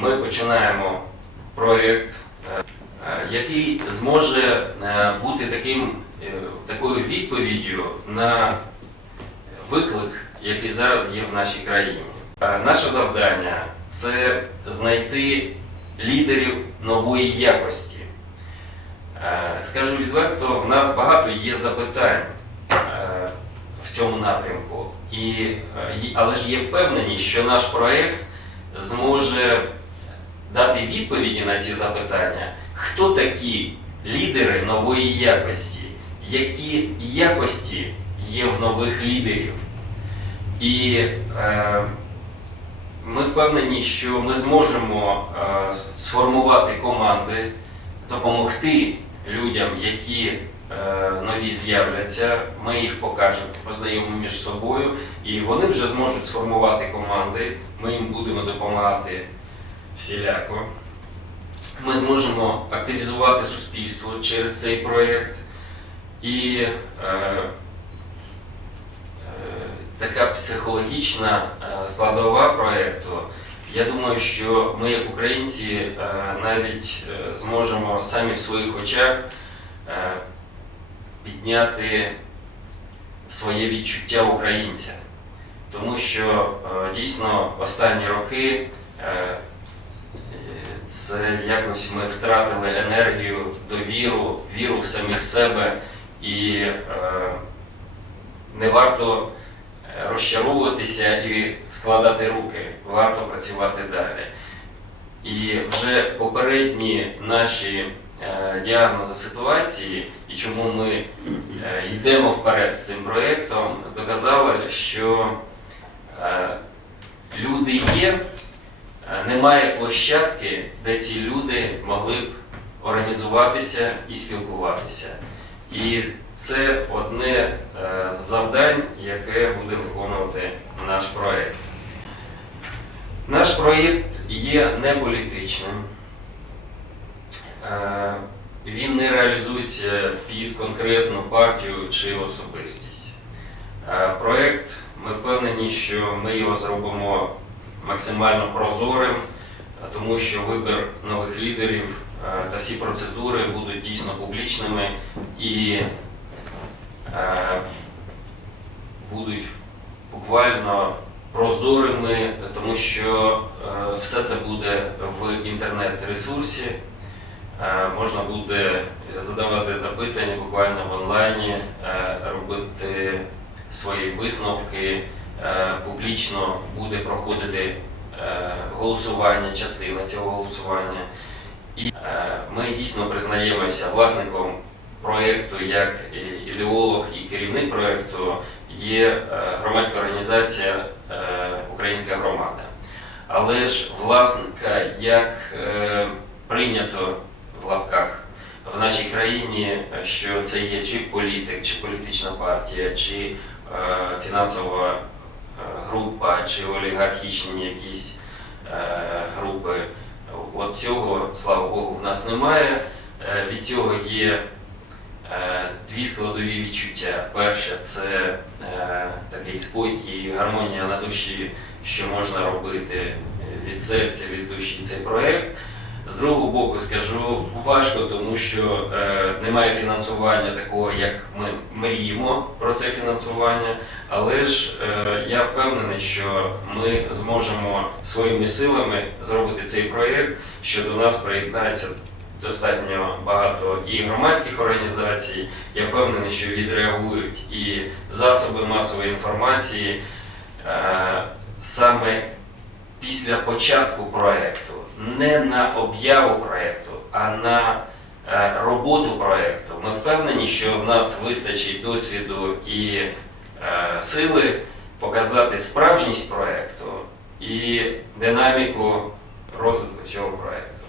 ми починаємо проєкт, е, е, який зможе е, бути таким, такою відповіддю на виклик, який зараз є в нашій країні. Наше завдання це знайти лідерів нової якості. Скажу відверто, в нас багато є запитань в цьому напрямку, і, але ж є впевненість, що наш проєкт зможе дати відповіді на ці запитання, хто такі лідери нової якості, які якості є в нових лідерів. І е, ми впевнені, що ми зможемо е, сформувати команди, допомогти людям, які е, нові з'являться. Ми їх покажемо, познайомимо між собою, і вони вже зможуть сформувати команди. Ми їм будемо допомагати всіляко. Ми зможемо активізувати суспільство через цей проєкт. І е, е, така психологічна е, складова проєкту. Я думаю, що ми, як українці, е, навіть е, зможемо самі в своїх очах е, підняти своє відчуття українця. Тому що е, дійсно останні роки е, це якось ми втратили енергію, довіру, віру в самих себе і е, не варто е, розчаровуватися і складати руки, варто працювати далі. І вже попередні наші е, діагнози ситуації, і чому ми е, йдемо вперед з цим проєктом, доказали, що е, люди є, немає площадки, де ці люди могли б організуватися і спілкуватися. І це одне е, з завдань, яке буде виконувати наш проєкт. Наш проєкт є неполітичним. Е, Він не реалізується під конкретну партію чи особистість. Е, Проєкт, ми впевнені, що ми його зробимо максимально прозорим, тому що вибір нових лідерів е, та всі процедури будуть дійсно публічними і е, будуть буквально прозорими, тому що е, все це буде в інтернет-ресурсі. Можна буде задавати запитання буквально в онлайні, робити свої висновки. Е, Публічно буде проходити е, голосування, частина цього голосування. І е, ми дійсно признаємося власником проєкту як ідеолог і керівник проєкту є громадська організація Українська громада. Але ж власника, як прийнято в лапках в нашій країні, що це є чи політик, чи політична партія, чи фінансова група, чи олігархічні якісь е, групи. От цього, слава Богу, в нас немає. Е, Від цього є е, дві складові відчуття. Перше це такий спокій, гармонія на душі, що можна робити від серця, від душі цей проєкт. З другого боку, скажу важко, тому що е, немає фінансування такого, як ми мріємо про це фінансування. Але ж е, я впевнений, що ми зможемо своїми силами зробити цей проєкт, що до нас приєднається достатньо багато і громадських організацій. Я впевнений, що відреагують і засоби масової інформації е, саме після початку проєкту, не на об'яву проєкту, а на е, роботу проєкту. Ми впевнені, що в нас вистачить досвіду і е, сили показати справжність проєкту і динаміку розвитку цього проєкту.